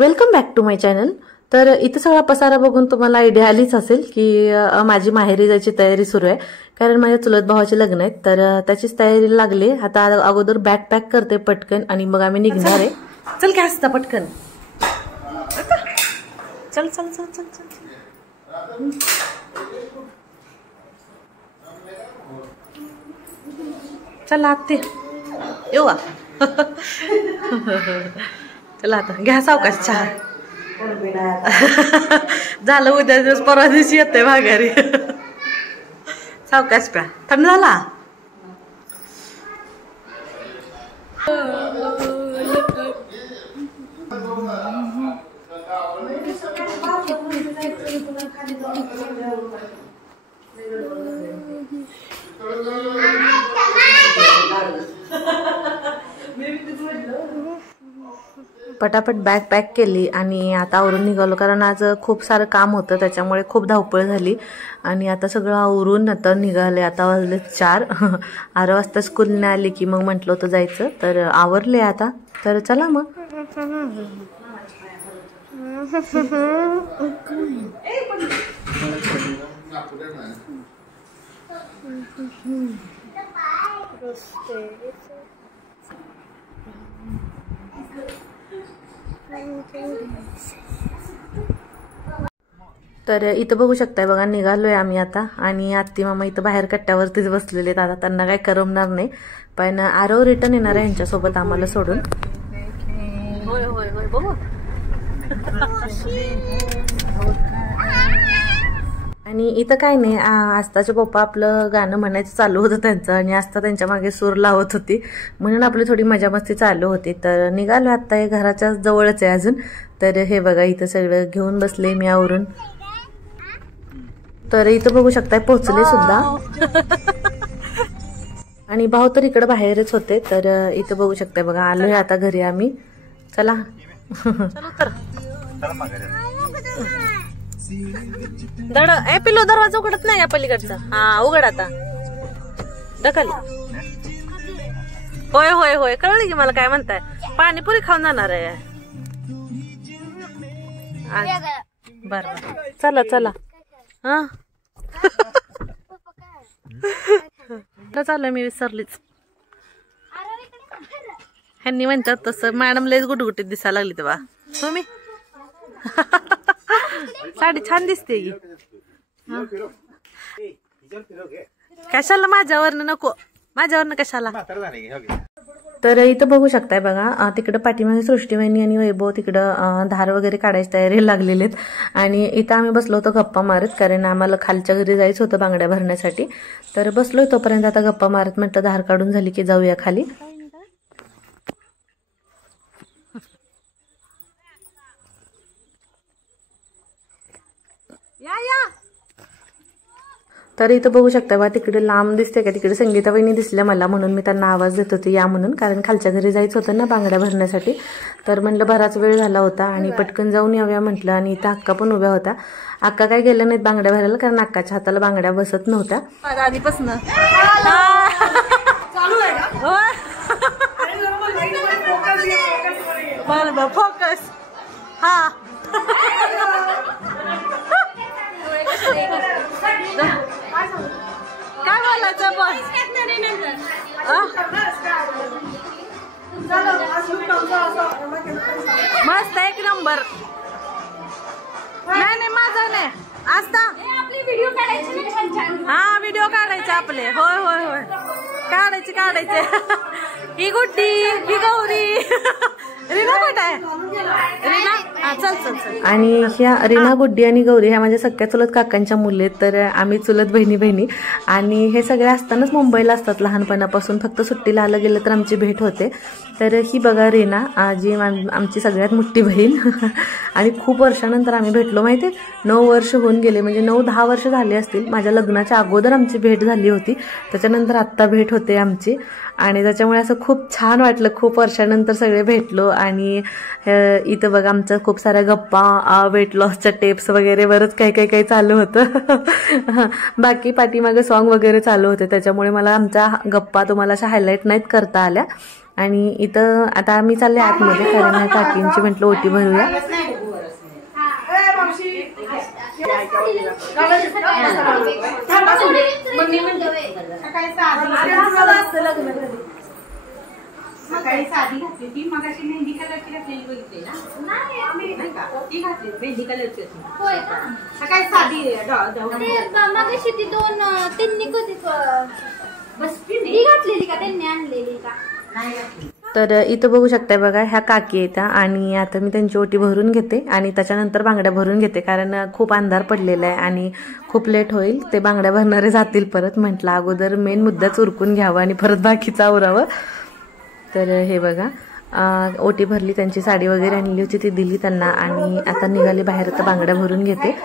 Welcome back to my channel. तर इथे सगळा पसारा बघून तुम्हाला आयडिया आलीच असेल की माझी माहेरी जायची तयारी सुरू आहे, कारण माझ्या चुलत भावाचे लग्न आहे। तर त्याचीच तयारी लागली। आता अगोदर बॅग पॅक करते पटकन आणि मग आम्ही निघणार आहे। चल काय असतं पटकन, चल चल चल चल चल चल आते येऊ चला आता घ्या सावकाश चहा। झालं उद्या दिवस परवा दिवशी येते माघारी। सावकाश प्या, थंड झाला। पटापट बॅग पॅक केली आणि आता आवरून निघालो, कारण आज खूप सारं काम होतं त्याच्यामुळे खूप धावपळ झाली। आणि आता सगळं आवरून आता निघाले। आता वाजले 4। 8 वाजता स्कूलने आली की मग म्हटलं होतं जायचं, तर आवरले आता। तर चला मग। तर इथं बघू शकताय बघा, निघालोय आम्ही आता। आणि आत्ती मामा इथं बाहेर कट्ट्यावरतीच बसलेले। आता त्यांना काही करमणार नाही, पण आरव रिटर्न येणार आहे यांच्यासोबत आम्हाला सोडून। होय होय होय बघू। आणि इथं काय नाही, आस्थाचे पप्पा आपलं गाणं म्हणायचं चालू होतं त्यांचं, आणि आस्था त्यांच्या मागे सूर लावत होती, म्हणून आपली थोडी मजा मस्ती चालू होती। तर निघालो आता, हे घराच्या जवळच आहे अजून। तर हे बघा इथं सगळं घेऊन बसले मी आवरून। तर इथं बघू शकताय पोहोचले सुद्धा। आणि भाऊ तर इकडे बाहेरच होते। तर इथं बघू शकताय बघा, आलोय आता घरी आम्ही। चला पिलो दरवाजा उघडत नाही या पलीकडचा। हा उघड आता, ढकल। होय होय होय कळलं की मला काय म्हणताय। पाणीपुरी खाऊन जाणार आहे बर चला चला। हा चालू मी विसरलीच। ह्यांनी म्हणतात तसं, मॅडम लयच गुटगुटीत दिसायला लागली तेव्हा तुम्ही। साडी छान दिसते की। कशाला माझ्यावरनं नको, माझ्यावरनं कशाला। तर इथं बघू शकताय बघा, तिकडं पाठीमागे सृष्टीवाहिनी आणि वैभव तिकडं धार वगैरे काढायची तयारी लागलेली आहेत। आणि इथं आम्ही बसलो होतो गप्पा मारत, कारण आम्हाला खालच्या घरी जायचं होतं बांगड्या भरण्यासाठी। तर बसलोय तोपर्यंत आता गप्पा मारत, म्हटलं धार काढून झाली की जाऊया खाली। तर इथं बघू शकता बा, तिकडे लांब दिसते का, तिकडे संगीता वहिनी दिसल्या मला, म्हणून मी त्यांना आवाज देत होते या म्हणून, कारण खालच्या घरी जायचं होतं ना बांगड्या भरण्यासाठी। तर म्हणलं बराच वेळ झाला होता आणि पटकन जाऊन येऊया म्हटलं। आणि इथं अक्का पण उभ्या होत्या। अक्का काय गेल्या नाहीत बांगड्या भरायला, कारण अक्काच्या हाताला बांगड्या बसत नव्हत्या आधीपासून। फोकस हा काय बोलायचं बोल। मस्त एक नंबर। नाही नाही माझं नाही आस्था, हा व्हिडिओ काढायचे आपले। होय होय होय काढायचे काढायचे। ही गुड्डी, ही गौरी, रीना कुठे आहे? रीना हा चल चल चल। आणि ह्या रीना, गुड्डी आणि गौरी ह्या माझ्या सख्या चुलत काकांच्या मुली आहेत। तर आम्ही चुलत बहिणी बहिणी, आणि हे सगळे असतानाच मुंबईला असतात लहानपणापासून, फक्त सुट्टीला आलं गेलं तर आमची भेट होते। तर ही बघा रीना, जी आमची सगळ्यात मोठी बहीण। आणि खूप वर्षानंतर आम्ही भेटलो माहिती, 9 वर्ष होऊन गेले, म्हणजे 9-10 वर्ष झाली असतील। माझ्या लग्नाच्या अगोदर आमची भेट झाली होती, त्याच्यानंतर आत्ता भेट होते आमची। आणि त्याच्यामुळे असं खूप छान वाटलं, खूप वर्षानंतर सगळे भेटलो। आणि इथं बघा आमचं खूप साऱ्या गप्पा, वेट लॉसच्या टिप्स वगैरे बरंच काही चालू होतं। बाकी पाठीमागे सॉन्ग वगैरे चालू होते, त्याच्यामुळे मला आमच्या गप्पा तुम्हाला अशा हायलाईट नाहीत करता आल्या। आणि इथं आता आम्ही चालले आतमध्ये कारण काकींची म्हटलं ओटी भरूया. सकाळी साधी घातली ती मगाशी मेहंदी कलरची घातलेली बघितली ना. नाही का ती घातली मेहंदी कलरची होय का. सकाळी साधी मगाशी ती त्यांनी कधी बस ती घातलेली का त्यांनी आणलेली का नाही घातली. तर इथं बघू शकताय बघा ह्या काकी येतात आणि आता मी त्यांची ओटी भरून घेते आणि त्याच्यानंतर बांगड्या भरून घेते कारण खूप अंधार पडलेला आहे आणि खूप लेट होईल. ते बांगड्या भरणारे जातील परत. म्हटलं अगोदर मेन मुद्दाच उरकून घ्यावं आणि परत बाकीचं आवरावं. तर हे बघा ओटी भरली, त्यांची साडी वगैरे आणली होती ती दिली त्यांना आणि आता निघाली बाहेर. आता बांगड्या भरून घेते.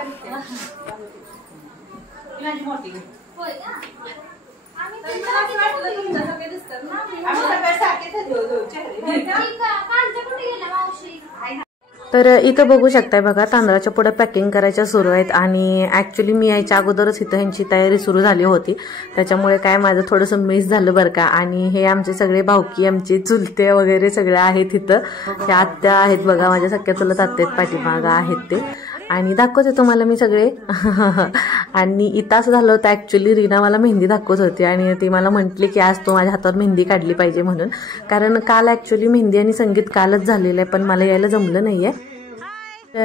तर इथं बघू शकताय बघा तांदळाच्या पुढे पॅकिंग करायच्या सुरू आहेत आणि ऍक्च्युली मी यायच्या अगोदरच इथं ह्यांची तयारी सुरू झाली होती. त्याच्यामुळे काय माझं थोडंसं मिस झालं बरं का. आणि हे आमचे सगळे भावकी, आमचे चुलते वगैरे सगळे आहेत इथं. ह्या आत्या आहेत बघा, माझ्या सख्या चुलत आत्या आहेत, पाठीमागं आहेत ते. आणि दाखवते तुम्हाला मी सगळे. आणि इथं असं झालं होतं ऍक्च्युली रीना मला मेहंदी दाखवत होती आणि ती मला म्हटली की आज तू माझ्या हातावर मेहंदी काढली पाहिजे म्हणून. कारण काल ऍक्च्युली मेहंदी आणि संगीत कालच झालेलं आहे पण मला यायला जमलं नाहीये.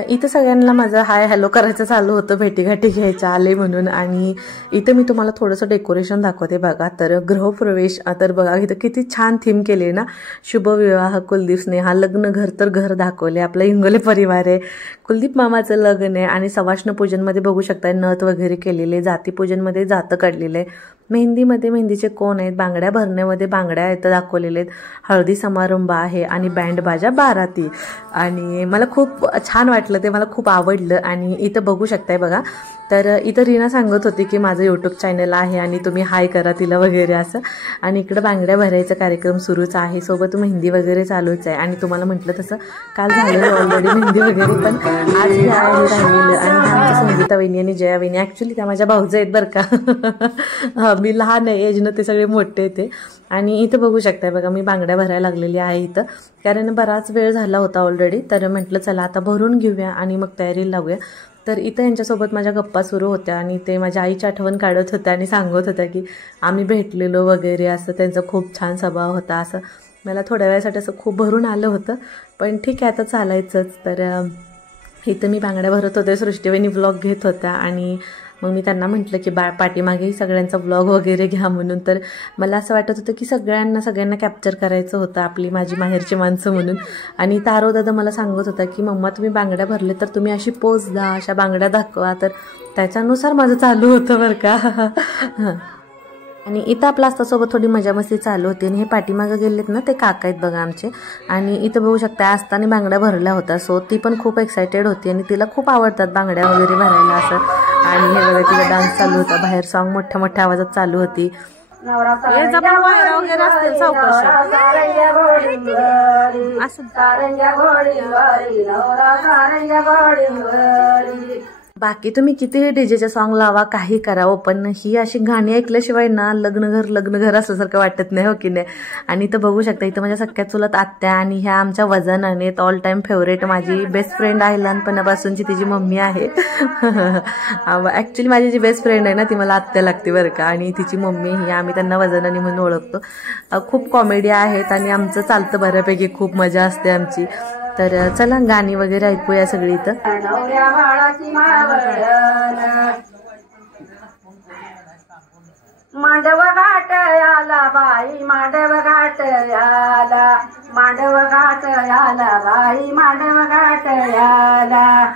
इथं सगळ्यांना माझं हाय हॅलो करायचं चालू होतं, भेटीगाठी घ्यायचं आले म्हणून. आणि इथं मी तुम्हाला थोडंसं डेकोरेशन दाखवते बघा. तर गृहप्रवेश तर बघा इथं किती छान थीम केली ना. शुभविवाह कुलदीप स्नेहा, लग्न घर तर घर दाखवले, आपला इंगोले परिवार आहे, कुलदीप मामाचं लग्न आहे. आणि सवाष्ण पूजनमध्ये बघू शकताय नथ वगैरे केलेले, जाती पूजनमध्ये जातं काढलेले, मेहंदीमध्ये मेहंदीचे कोण आहेत, बांगड्या भरण्यामध्ये बांगड्या इथं दाखवलेले आहेत, हळदी समारंभ आहे आणि बँड बाजा बाराती. आणि मला खूप छान वाटलं ते, मला खूप आवडलं. आणि इथं बघू शकताय बघा. तर इथं रीना सांगत होती की माझं यूट्यूब चॅनल आहे आणि तुम्ही हाय करा तिला वगैरे असं. आणि इकडं बांगड्या भरायचा कार्यक्रम सुरूच आहे, सोबत मेहंदी वगैरे चालूच आहे. आणि तुम्हाला म्हटलं तसं काल झालेलं ऑलरेडी मेहंदी वगैरे, पण आज हे राहिलेलं. आणि आमच्या संगीता वहिनी आणि जया वहिनी ॲक्च्युली त्या माझ्या भाऊज आहेत बरं का. मी लहान आहे एजनं, ते सगळे मोठे ते. आणि इथं बघू शकताय बघा मी बांगड्या भरायला लागलेली आहे इथं, कारण बराच वेळ झाला होता ऑलरेडी. तर म्हटलं चला आता भरून घेऊया आणि मग तयारीला लावूया. तर इथं यांच्यासोबत माझ्या गप्पा सुरू होत्या आणि ते माझ्या आईची आठवण काढत होत्या आणि सांगत होत्या की आम्ही भेटलेलो वगैरे असं. त्यांचा खूप छान स्वभाव होता. असं मला थोड्या वेळासाठी असं खूप भरून आलं होतं, पण ठीक आहे आता चालायचंच. तर इथं मी बांगड्या भरत होते, सृष्टीवहिनी व्लॉग घेत होत्या आणि मग मी त्यांना म्हटलं की पाठीमागेही सगळ्यांचा व्लॉग वगैरे घ्या म्हणून. तर मला असं वाटत होतं की सगळ्यांना कॅप्चर करायचं होतं, आपली माझी माहेरची माणसं म्हणून. आणि तारो दादा मला सांगत होता की मम्मा तुम्ही बांगड्या भरले तर तुम्ही अशी पोज द्या, अशा बांगड्या दाखवा. तर त्याच्यानुसार माझं चालू होतं बरं का. आणि इथं आपल्या आस्तासोबत थोडी मजामस्ती चालू होती. आणि हे पाठीमागं गेलेत ना ते काका आहेत बघा आमचे. आणि इथं बघू शकता आस्ताने बांगड्या भरल्या होत्या, सो ती पण खूप एक्सायटेड होती आणि तिला खूप आवडतात बांगड्या वगैरे भरायला असं. आणि हे बघा तिला डान्स चालू होता, बाहेर सॉन्ग मोठ्या मोठ्या आवाजात चालू होती. वगैरे असतील सावकाश बाकी तुम्ही किती डीजेचे सॉन्ग लावा, काही करावं, पण ही अशी गाणी ऐकल्याशिवाय ना लग्न घर असल्यासारखं वाटत नाही, हो की नाही. आणि इथं बघू शकता इथं माझ्या सख्या चुलत आत्या आणि ह्या आमच्या वजनाने ऑल टाइम फेवरेट माझी बेस्ट फ्रेंड आहे, लहानपणापासूनची तिची मम्मी आहे. ऍक्च्युली माझी जी बेस्ट फ्रेंड आहे ना ती मला आत्या लागते बरं का. आणि तिची मम्मी ही, आम्ही त्यांना वजनाने म्हणून ओळखतो. खूप कॉमेडी आहेत आणि आमचं चालतं बऱ्यापैकी, खूप मजा असते आमची. तर चला गाणी वगैरे ऐकूया सगळी इथं. मांडव घाट आला बाई, मांडव घाट आला, मांडव घाट आला बाई, मांडव घाट आला.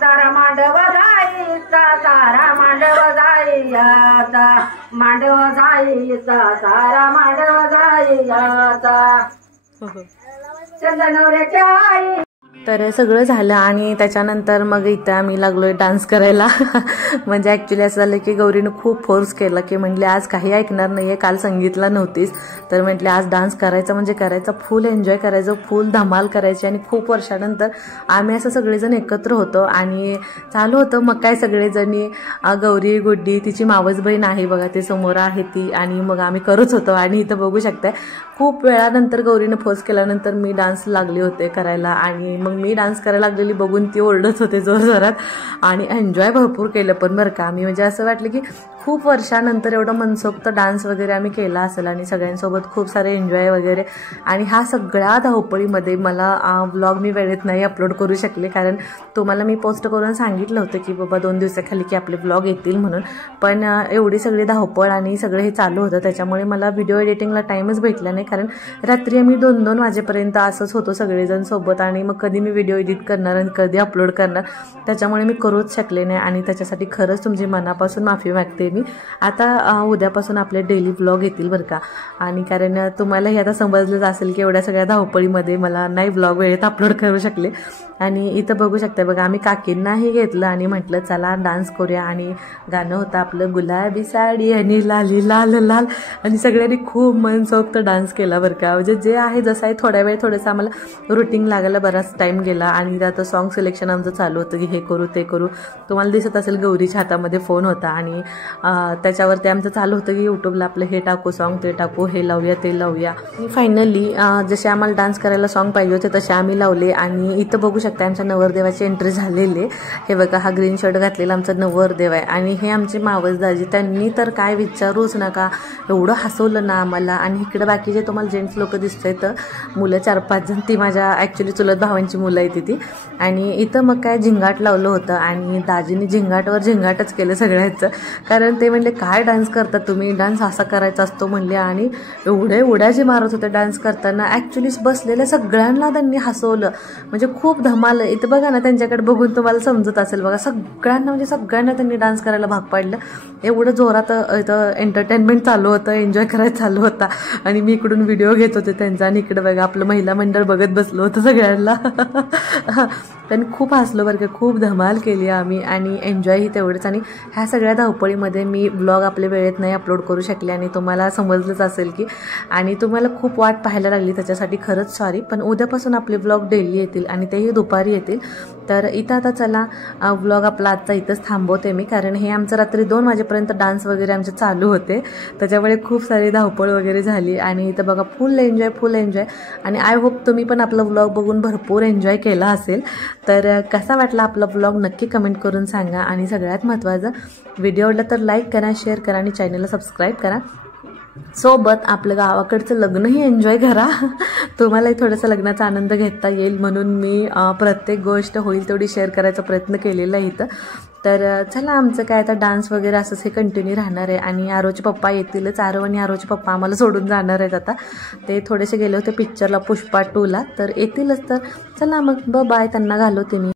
सारा मांडव जाईचा, सारा मांडव जाईचा, मांडव जाईचा, सारा मांडव जाईचा. चंदनवऱ्याच्या आई. तर सगळं झालं आणि त्याच्यानंतर मग इथं आम्ही लागलोय डान्स करायला. म्हणजे ॲक्च्युली असं झालं की गौरीनं खूप फोर्स केला की म्हटले आज काही ऐकणार नाहीये, काल संगीतला नव्हतीस तर म्हटले आज डान्स करायचा म्हणजे करायचा, फुल एन्जॉय करायचं, फुल धमाल करायची. आणि खूप वर्षानंतर आम्ही असं सगळेजण एकत्र होतो आणि चालू होतं मग काय सगळेजणी, गौरी गुड्डी तिची मावस बहीण आहे बघा ते समोर आहे ती, आणि मग आम्ही करत होतो. आणि इथं बघू शकताय खूप वेळानंतर गौरीनं फोर्स केल्यानंतर मी डान्स लागले होते करायला आणि मग मी डान्स करायला लागलेली बघून ती ओरडत होते जोरजोरात आणि एन्जॉय भरपूर केलं पण बरं का. आम्ही म्हणजे असं वाटलं की खूप वर्षानंतर एवढं मनसोक्त डान्स वगैरे आम्ही केला असेल आणि सगळ्यांसोबत खूप सारे एन्जॉय वगैरे. आणि ह्या सगळ्या धावपळीमध्ये मला व्लॉग मी वेळेत नाही अपलोड करू शकले कारण तुम्हाला मी पोस्ट करून सांगितलं होतं की बाबा 2 दिवसाखाली की आपले व्लॉग येतील म्हणून. पण एवढी सगळी धावपळ आणि सगळं हे चालू होतं त्याच्यामुळे मला व्हिडिओ एडिटिंगला टाईमच भेटला नाही कारण रात्री आम्ही 2-2 वाजेपर्यंत असंच होतो सगळेजण सोबत आणि मग कधी मी व्हिडिओ एडिट करणार आणि कधी अपलोड करणार त्याच्यामुळे मी करूच शकले नाही आणि त्याच्यासाठी खरंच तुमची मनापासून माफी मागते मी. आता उद्यापासून आपले डेली व्लॉग येतील बरं का. आणि कारण तुम्हालाही आता समजलंच असेल की एवढ्या सगळ्या धावपळीमध्ये मला नाही व्लॉग वेळेत अपलोड करू शकले. आणि इथं बघू शकता बघा आम्ही काकींनाही घेतलं आणि म्हटलं चला डान्स करूया आणि गाणं होतं आपलं गुलाबी साडी आणि लाली लाल लाल आणि सगळ्यांनी खूप मनसोक्त डान्स केला बरं का. म्हणजे जे आहे जसं आहे थोड्या वेळ थोडंसं आम्हाला रुटीन लागायला बराच टाईम गेला आणि आता सॉन्ग सिलेक्शन आमचं चालू होतं की हे करू ते करू. तुम्हाला दिसत असेल गौरीच्या हातामध्ये फोन होता आणि त्याच्यावरती आमचं चालू होतं की यूट्यूबला आपलं हे टाकू सॉन्ग ते टाकू हे लावूया ते लावूया. फायनली जसे आम्हाला डान्स करायला सॉन्ग पाहिजे होते तसे आम्ही लावले आणि इथं बघू शकता आमच्या नवरदेवाची एंट्री झालेली. हे बघा हा ग्रीन शर्ट घातलेला आमचा नवरदेव आहे आणि हे आमचे मावस दाजी त्यांनी तर काय विचारूच नका एवढं हसवलं ना आम्हाला. आणि इकडे बाकीचे तुम्हाला जेंट्स लोक दिसत आहेत मुलं 4-5 जण ती माझ्या ॲक्च्युली चुलत भावांची मुलं आहे ती. आणि इथं मग काय झिंगाट लावलं होतं आणि दाजीने झिंगाटवर झिंगाटच केलं सगळ्याचं कारण ते म्हणले काय डान्स करता तुम्ही डान्स असा करायचा असतो म्हणले. आणि एवढे उड्याचे मारत होते डान्स करताना ॲक्च्युली बसलेल्या सगळ्यांना त्यांनी हसवलं म्हणजे खूप धमाल. इथं बघा ना त्यांच्याकडे बघून तुम्हाला समजत असेल बघा सगळ्यांना म्हणजे सगळ्यांना त्यांनी डान्स करायला भाग पाडलं. एवढं जोरात इथं एंटरटेनमेंट चालू होतं एन्जॉय करायला चालू होता आणि मी इकडून व्हिडिओ घेत होते त्यांचा आणि इकडे बघा आपलं महिला मंडळ बघत बसलो होतं सगळ्यांना. त्यांनी खूप हसलो बरं का खूप धमाल केली आम्ही आणि एन्जॉयही तेवढंच. आणि ह्या सगळ्या धावपळीमध्ये मी व्लॉग आपल्या वेळेत नाही अपलोड करू शकले आणि तुम्हाला समजलंच असेल की आणि तुम्हाला खूप वाट पाहायला लागली त्याच्यासाठी खरंच सॉरी. पण उद्यापासून आपले व्लॉग डेली येतील आणि तेही दुपारी येतील. तर इथं आता चला व्लॉग आपला आजचा इथंच थांबवते मी कारण हे आमचं रात्री 2 वाजेपर्यंत डान्स वगैरे आमचे चालू होते त्याच्यामुळे खूप सारी धावपळ वगैरे झाली. आणि इथं बघा फुल एन्जॉय आणि आय होप तुम्ही पण आपला व्लॉग बघून भरपूर एन्जॉय केला असेल. तर कसा वाटला आपला व्लॉग नक्की कमेंट करून सांगा आणि सगळ्यात महत्त्वाचं व्हिडिओ आवडला तर लाईक करा शेअर करा आणि चॅनलला सबस्क्राईब करा. सोबत आपलं गावाकडचं लग्नही एन्जॉय करा तुम्हालाही थोडंसं लग्नाचा आनंद घेता येईल म्हणून मी प्रत्येक गोष्ट होईल तेवढी शेअर करायचा प्रयत्न केलेला आहे इथं. तर चला आमचं काय आता डान्स वगैरे असंच हे कंटिन्यू राहणार आहे. आणि आरोचे पप्पा येतीलच आरो आणि आरोचे पप्पा आम्हाला सोडून जाणार आहेत आता. ते थोडेसे गेले होते पिक्चरला पुष्पा 2ला तर येतीलच. तर चला मग बाय त्यांना घालवते मी.